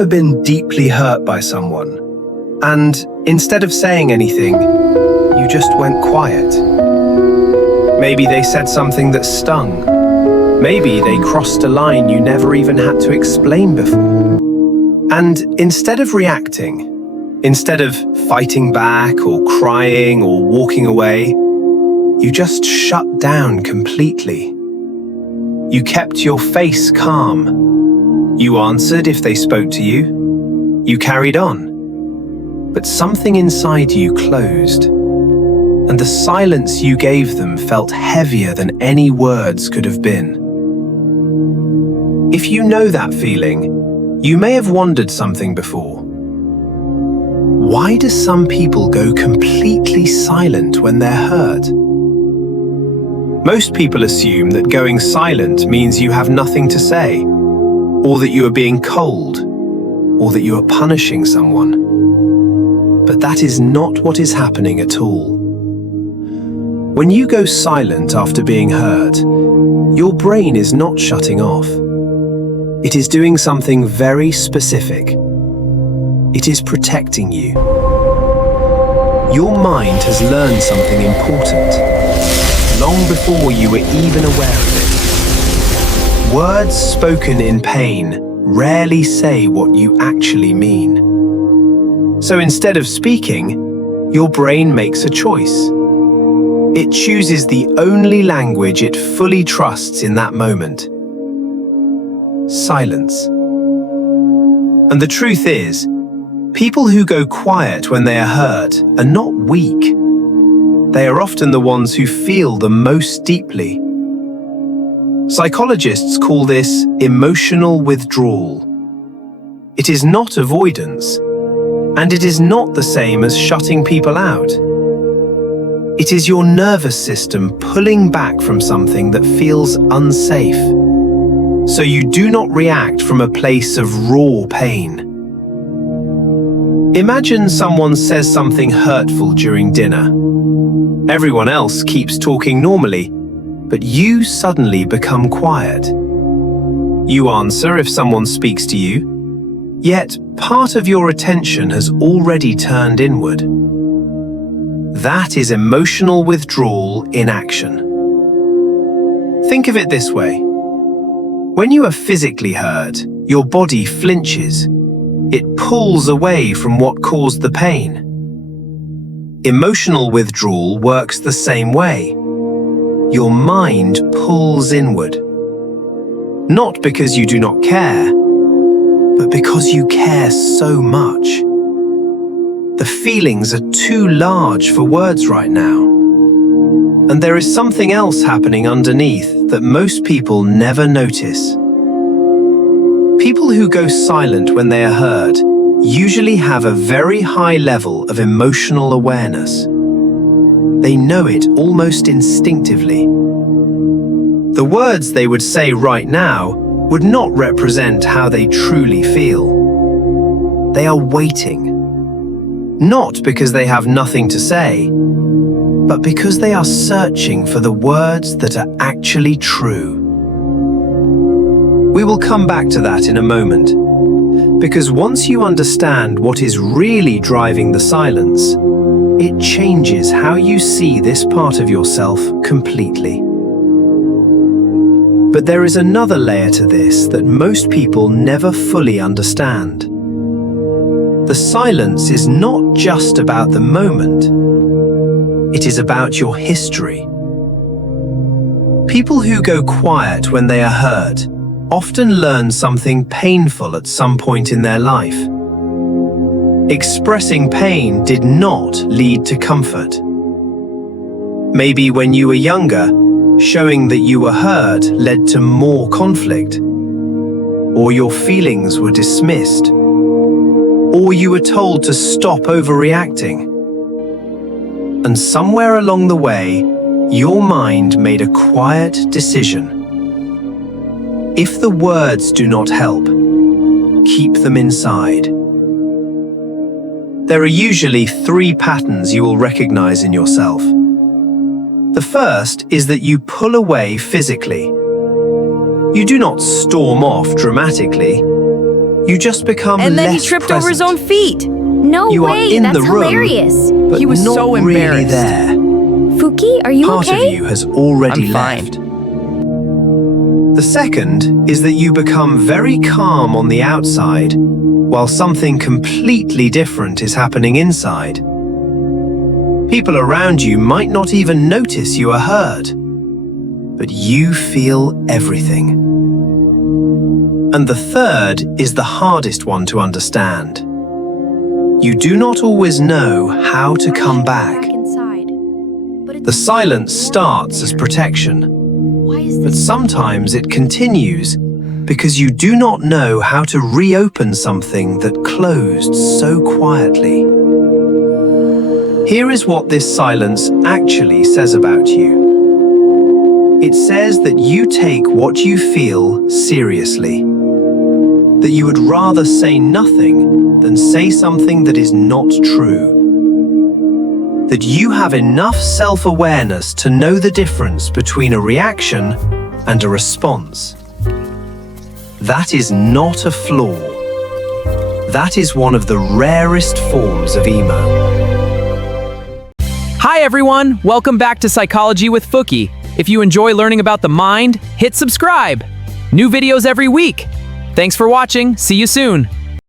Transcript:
ever been deeply hurt by someone, and instead of saying anything, you just went quiet? Maybe they said something that stung. Maybe they crossed a line you never even had to explain before. And instead of reacting, instead of fighting back or crying or walking away, you just shut down completely. You kept your face calm. You answered if they spoke to you. You carried on. But something inside you closed, and the silence you gave them felt heavier than any words could have been. If you know that feeling, you may have wondered something before. Why do some people go completely silent when they're hurt? Most people assume that going silent means you have nothing to say, or that you are being cold, or that you are punishing someone. But that is not what is happening at all. When you go silent after being hurt, your brain is not shutting off. It is doing something very specific. It is protecting you. Your mind has learned something important, long before you were even aware of it. Words spoken in pain rarely say what you actually mean. So instead of speaking, your brain makes a choice. It chooses the only language it fully trusts in that moment: silence. And the truth is, people who go quiet when they are hurt are not weak. They are often the ones who feel the most deeply. Psychologists call this emotional withdrawal. It is not avoidance, and it is not the same as shutting people out. It is your nervous system pulling back from something that feels unsafe, so you do not react from a place of raw pain. Imagine someone says something hurtful during dinner. Everyone else keeps talking normally, but you suddenly become quiet. You answer if someone speaks to you, yet part of your attention has already turned inward. That is emotional withdrawal in action. Think of it this way. When you are physically hurt, your body flinches. It pulls away from what caused the pain. Emotional withdrawal works the same way. Your mind pulls inward. Not because you do not care, but because you care so much. The feelings are too large for words right now. And there is something else happening underneath that most people never notice. People who go silent when they are hurt usually have a very high level of emotional awareness. They know it almost instinctively. The words they would say right now would not represent how they truly feel. They are waiting. Not because they have nothing to say, but because they are searching for the words that are actually true. We will come back to that in a moment, because once you understand what is really driving the silence, it changes how you see this part of yourself completely. But there is another layer to this that most people never fully understand. The silence is not just about the moment. It is about your history. People who go quiet when they are hurt often learn something painful at some point in their life. Expressing pain did not lead to comfort. Maybe when you were younger, showing that you were hurt led to more conflict, or your feelings were dismissed, or you were told to stop overreacting. And somewhere along the way, your mind made a quiet decision. If the words do not help, keep them inside. There are usually 3 patterns you will recognize in yourself. The first is that you pull away physically. You do not storm off dramatically. You just become And then he less tripped over his present. own feet. No You are way, in that's the room, hilarious. but He was not so really embarrassed. there. Fooki, are you Part okay? of you has already I'm fine. left. The second is that you become very calm on the outside, while something completely different is happening inside. People around you might not even notice you are hurt, but you feel everything. And the third is the hardest one to understand. You do not always know how to come back. The silence starts as protection, but sometimes it continues because you do not know how to reopen something that closed so quietly. Here is what this silence actually says about you. It says that you take what you feel seriously, that you would rather say nothing than say something that is not true, that you have enough self-awareness to know the difference between a reaction and a response. That is not a flaw. That is one of the rarest forms of emo. Hi everyone, welcome back to Psychology with Fooki. If you enjoy learning about the mind, hit subscribe. New videos every week. Thanks for watching, see you soon.